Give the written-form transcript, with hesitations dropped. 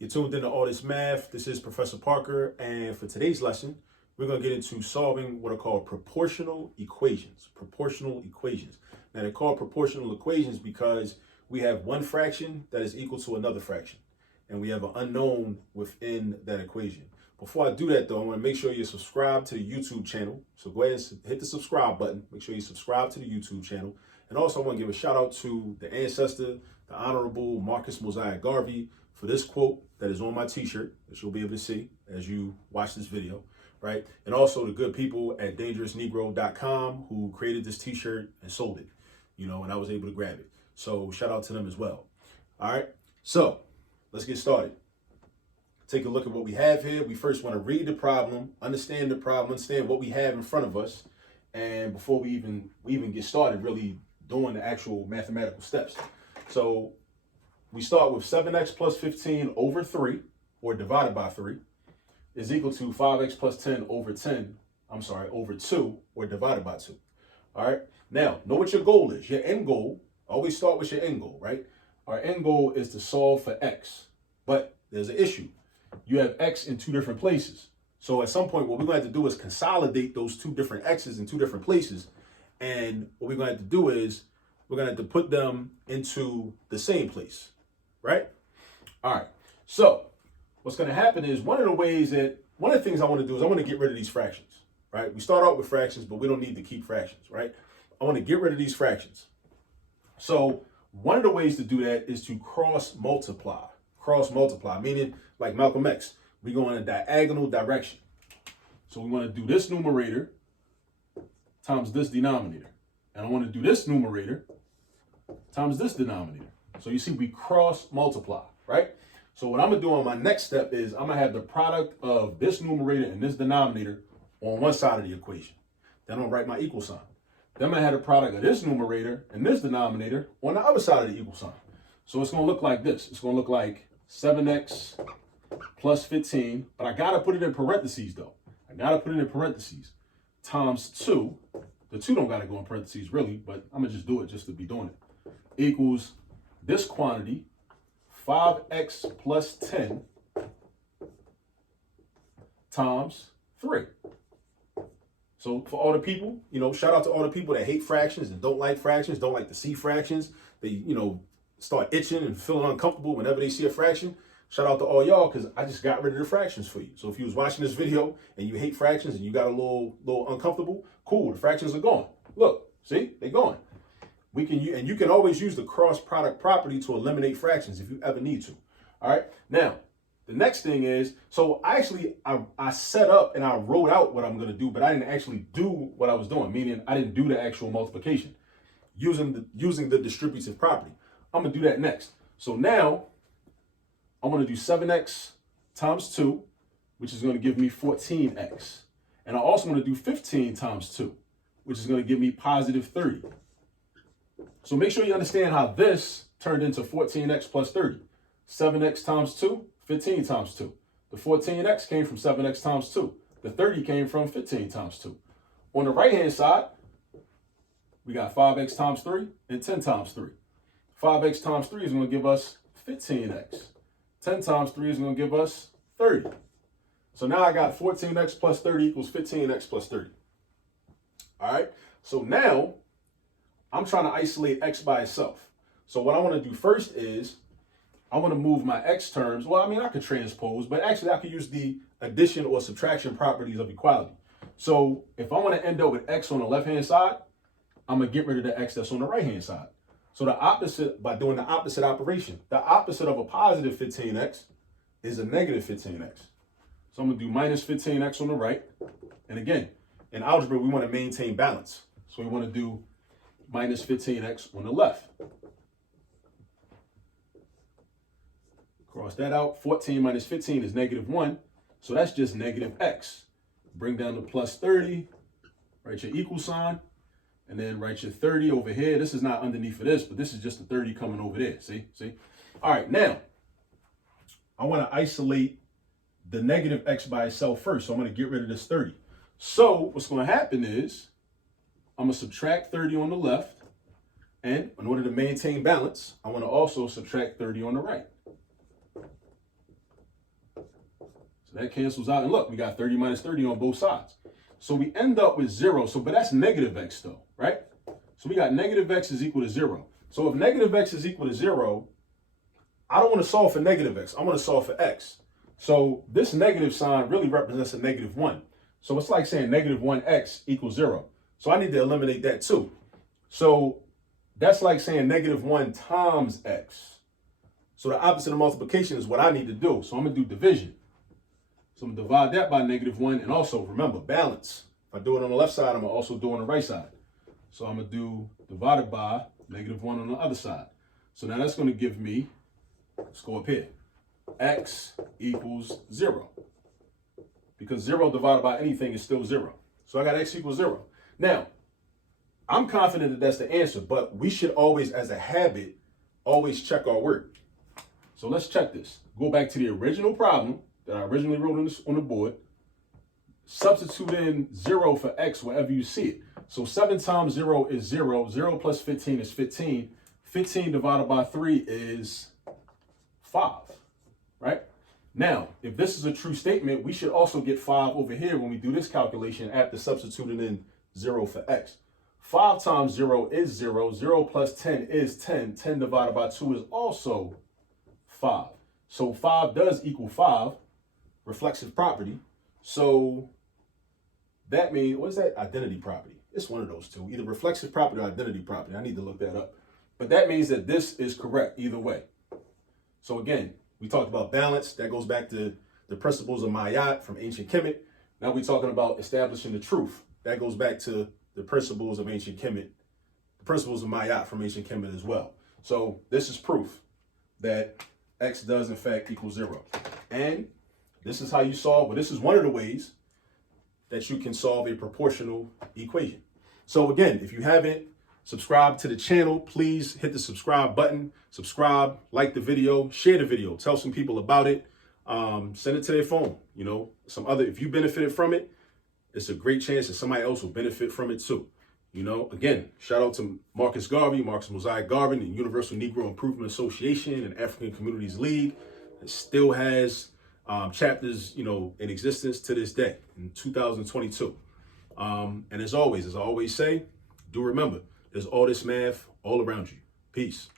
You're tuned into All This Math. This is Professor Parker, and for today's lesson, we're going to get into solving what are called proportional equations. Proportional equations. Now, they're called proportional equations because we have one fraction that is equal to another fraction, and we have an unknown within that equation. Before I do that, though, I want to make sure you're subscribed to the YouTube channel. So go ahead and hit the subscribe button. Make sure you subscribe to the YouTube channel. And also, I want to give a shout out to the ancestor, the Honorable Marcus Mosiah Garvey, for this quote that is on my t-shirt that you'll be able to see as you watch this video, right? And also the good people at dangerousnegro.com who created this t-shirt and sold it, and I was able to grab it. So shout out to them as well. All right, so let's get started. Take a look at what we have here. We first want to read the problem, understand what we have in front of us. And before we even get started really doing the actual mathematical steps. So we start with 7x plus 15 over 3, or divided by 3, is equal to 5x plus 10 over 2, or divided by 2. All right. Now, know what your goal is. Your end goal, always start with your end goal, right? Our end goal is to solve for x. But there's an issue. You have x in two different places. So at some point, what we're going to have to do is consolidate those two different x's in two different places. And what we're going to have to do is we're going to have to put them into the same place. Right? All right. So what's going to happen is one of the things I want to do is I want to get rid of these fractions, right? We start out with fractions, but we don't need to keep fractions, right? I want to get rid of these fractions. So one of the ways to do that is to cross multiply, meaning like Malcolm X, we go in a diagonal direction. So we want to do this numerator times this denominator. And I want to do this numerator times this denominator. So you see, we cross multiply, right? So what I'm going to do on my next step is I'm going to have the product of this numerator and this denominator on one side of the equation. Then I'm going to write my equal sign. Then I'm going to have the product of this numerator and this denominator on the other side of the equal sign. So it's going to look like this. It's going to look like 7x plus 15, but I got to put it in parentheses, though. Times 2. The 2 don't got to go in parentheses, really, but I'm going to just do it just to be doing it. Equals this quantity, 5x plus 10 times 3. So for all the people, shout out to all the people that hate fractions and don't like fractions, don't like to see fractions. They, start itching and feeling uncomfortable whenever they see a fraction. Shout out to all y'all, because I just got rid of the fractions for you. So if you was watching this video and you hate fractions and you got a little uncomfortable, cool, the fractions are gone. Look, see, they're gone. You can always use the cross product property to eliminate fractions if you ever need to. All right. Now, the next thing is, so I set up and I wrote out what I'm going to do, but I didn't actually do what I was doing, meaning I didn't do the actual multiplication using the distributive property. I'm going to do that next. So now I want to do 7x times 2, which is going to give me 14x. And I also want to do 15 times 2, which is going to give me positive 30. So make sure you understand how this turned into 14x plus 30. 7x times 2, 15 times 2. The 14x came from 7x times 2. The 30 came from 15 times 2. On the right-hand side, we got 5x times 3 and 10 times 3. 5x times 3 is going to give us 15x. 10 times 3 is going to give us 30. So now I got 14x plus 30 equals 15x plus 30. All right. So now I'm trying to isolate x by itself. So what I want to do first is I want to move my x terms. Well, I could transpose, but actually I could use the addition or subtraction properties of equality. So if I want to end up with x on the left-hand side, I'm going to get rid of the x that's on the right-hand side. So by doing the opposite operation, the opposite of a positive 15x is a negative 15x. So I'm going to do minus 15x on the right. And again, in algebra, we want to maintain balance. So we want to do minus 15x on the left. Cross that out. 14 minus 15 is negative 1. So that's just negative x. Bring down the plus 30. Write your equal sign. And then write your 30 over here. This is not underneath of this, but this is just the 30 coming over there. See? All right, now, I want to isolate the negative x by itself first. So I'm going to get rid of this 30. So what's going to happen is I'm going to subtract 30 on the left. And in order to maintain balance, I want to also subtract 30 on the right. That cancels out. And look, we got 30 minus 30 on both sides. So we end up with 0. So, but that's negative x though, right? So we got negative x is equal to 0. So if negative x is equal to 0, I don't want to solve for negative x. I want to solve for x. So this negative sign really represents a negative 1. So it's like saying negative 1x equals 0. So I need to eliminate that too. So that's like saying negative 1 times x. So the opposite of multiplication is what I need to do. So I'm going to do division. So I'm going to divide that by negative 1. And also, remember, balance. If I do it on the left side, I'm going to also do it on the right side. So I'm going to do divided by negative 1 on the other side. So now that's going to give me, let's go up here, x equals 0. Because 0 divided by anything is still 0. So I got x equals 0. Now, I'm confident that that's the answer, but we should always, as a habit, always check our work. So let's check this. Go back to the original problem that I originally wrote on the board. Substitute in 0 for x wherever you see it. So 7 times 0 is 0. 0 plus 15 is 15. 15 divided by 3 is 5, right? Now, if this is a true statement, we should also get 5 over here when we do this calculation after substituting in 0 for x. 5 times 0 is 0. 0 plus 10 is 10. 10 divided by 2 is also 5. So 5 does equal 5, reflexive property. So that means, what is that? Identity property. It's one of those two, either reflexive property or identity property. I need to look that up. But that means that this is correct either way. So again, we talked about balance. That goes back to the principles of Ma'at from ancient Kemet. Now we're talking about establishing the truth. That goes back to the principles of ancient Kemet, the principles of Ma'at from ancient Kemet as well. So this is proof that x does in fact equal 0. And this is how you solve, but this is one of the ways that you can solve a proportional equation. So again, if you haven't subscribed to the channel, please hit the subscribe button, subscribe, like the video, share the video, tell some people about it, send it to their phone. You know, if you benefited from it, it's a great chance that somebody else will benefit from it too. You know, again, shout out to Marcus Garvey, Marcus Mosiah Garvey, and Universal Negro Improvement Association and African Communities League. It still has chapters, you know, in existence to this day in 2022. And as always, as I always say, do remember, there's all this math all around you. Peace.